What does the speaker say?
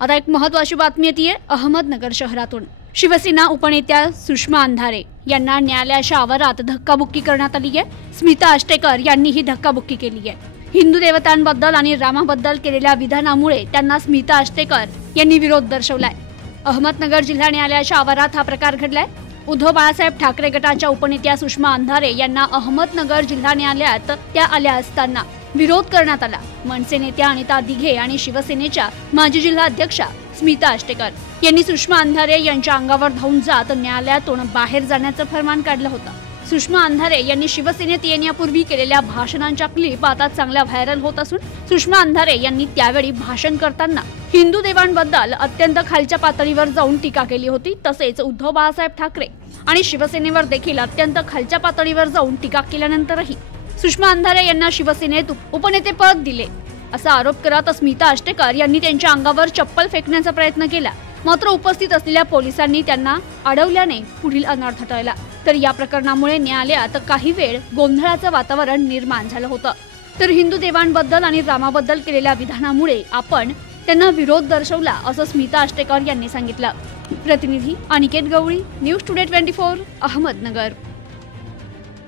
आता एक महत्त्वाची बातमी येते अहमदनगर शहरातून। शिवसेना उपनेत्या सुषमा अंधारे यांना न्यायालयाच्या आवारात धक्काबुक्की करण्यात आली आहे। स्मिता अष्टेकर यांनी ही धक्काबुक्की केली आहे। हिंदू देवतांबद्दल आणि रामाबद्दल केलेल्या विधानामुळे त्यांना स्मिता अष्टेकर यांनी विरोध दर्शवलाय। अहमदनगर जिल्हा न्यायालयाच्या आवारात हा प्रकार घडलाय। उद्धव बाळासाहेब ठाकरे गटाच्या उपनेत्या सुषमा अंधारे यांना अहमदनगर जिल्हा न्यायालयात त्या आल्या असताना विरोध करण्यात आला। मनसे नेत्या अनिता दिघे आणि शिवसेनेच्या माजी जिल्हा अध्यक्षा स्मिता अष्टेकर यांनी सुषमा अंधारे यांच्या अंगावर धावून जात न्यायालयातून बाहेर जाण्याचं फरमान काढलं होतं। सुषमा अंधारे यांनी शिवसेनेत येण्यापूर्वी केलेल्या भाषणांच्या क्लिप आता चांगल्या व्हायरल होत असून सुषमा अंधारे यांनी त्यावेळी भाषण करताना हिंदू देवांबद्दल अत्यंत खालच्या पातळीवर जाऊन टीका केली होती। तसेच उद्धव बाळासाहेब ठाकरे आणि शिवसेनेवर देखील अत्यंत खालच्या पातळीवर जाऊन टीका केल्यानंतरही सुषमा अंधारे यांना शिवसेनेत उपनेतेपद दिले असा आरोप करत स्मिता अष्टेकर यांनी त्यांच्या अंगावर चप्पल फेकण्याचा प्रयत्न केला। मात्र उपस्थित असलेल्या पोलिसांनी त्यांना अडवल्याने पुढील अनर्थ टळला। तर या प्रकरणामुळे न्यायालयात काही वेळ गोंधळाचं वातावरण निर्माण झालं होतं। तर हिंदू देवांबद्दल आणि रामाबद्दल केलेल्या विधानामुळे आपण त्यांना विरोध दर्शवला असं स्मिता अष्टेकर यांनी सांगितलं। प्रतिनिधी अनिकेत गवळी, न्यूज टुडे 24, अहमदनगर।